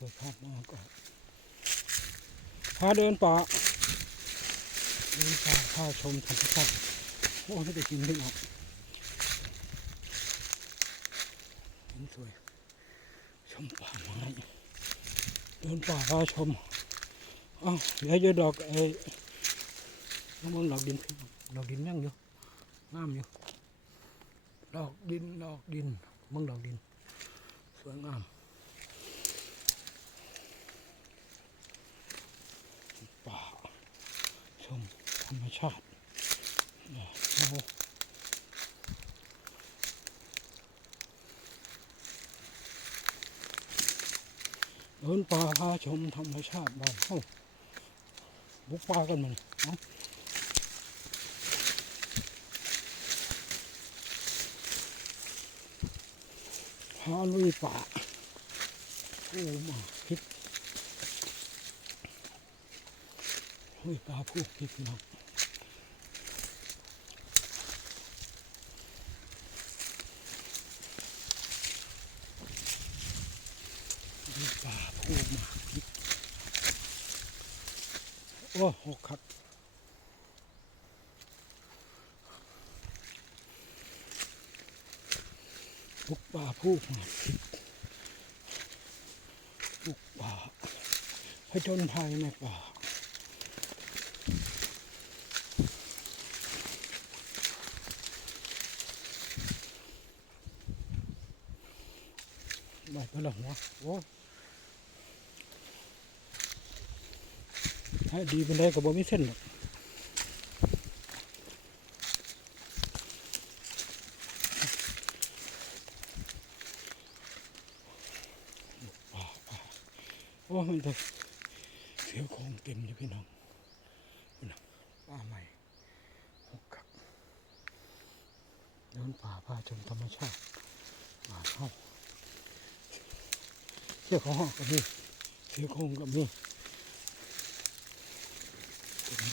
เปิดภาพมาก่อนพาเดินป่าเดินป่าพาชมธรรมชาติโอ้ไม่ได้กินไม่ออกเห็นสวยชมป่าไม้เดินป่าพาชมอ้าวเดี๋ยวจะดอกไอ้น้ำมันดอกดินดอกดินยังอยู่งามอยู่ดอกดินดอกดินมึงดอกดินสวยงามป่าชมธรรม ชาติเดินป่าพาชมธรรมชาติบ้านเฮาบุกป่ากันมันนะพาลุยป่าโอ้มาพิษลุยป่าผู้พิษนะ ป่าผู้มาพิษโอ้หกครับบุกป่าผู้มาพิษบุกป่าผจญภัยในป่าไม่ไปหรอกวะโอ้ให้ ดีเป็นไรกับบ่มีเส้นหรอกโอ้มันจะเสียวโครงเต็มเลยพี่น้องพี่น้องป่าใหม่หกกักเดินป่าพาชมธรรมชาติป่าเข้าเชือกของห้องก็มีเชือกของก็มีตัวนี้ด้วยกั นเ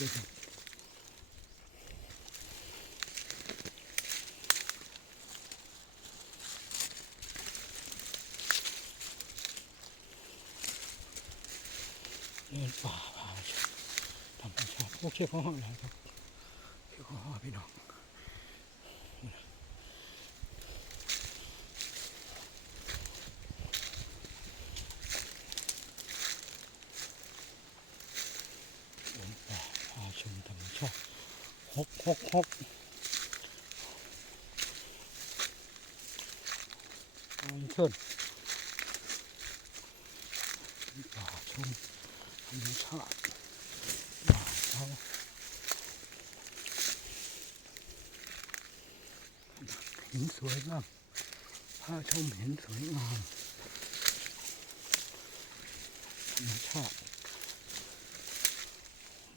ดินป่าพาชมธรรมชาติพวกเชือกขอห้องแล้วครับเชือกขอห้องพี่น้อง เดินป่าพาชมธรรมชาติ ฮกฮกฮกเชิญเดินป่าชมธรรมชาติป่าเขาเห็นสวยงามพาชมเห็นสวยงามธรรมชาติ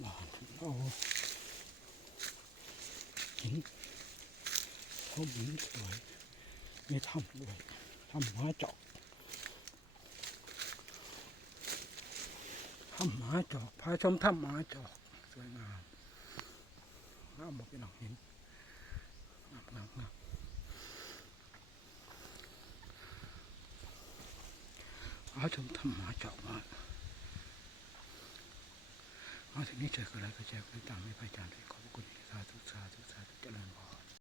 บ้านเรา หินชมหินสวยมีถ้ำด้วยถ้ำหมาจาะถ้ำหมาจาะพาชมถ้ำหมาจาะสวยงามงามหมดเป็นหลังหินงามงามงามพาชมถ้ำหมาจาะมา มาถึงนี้เจอกันแล้วก็แจกไป็นตามไม่ไปจานด้วยขอบคุณสาธุสาธุสาธุเจริญพร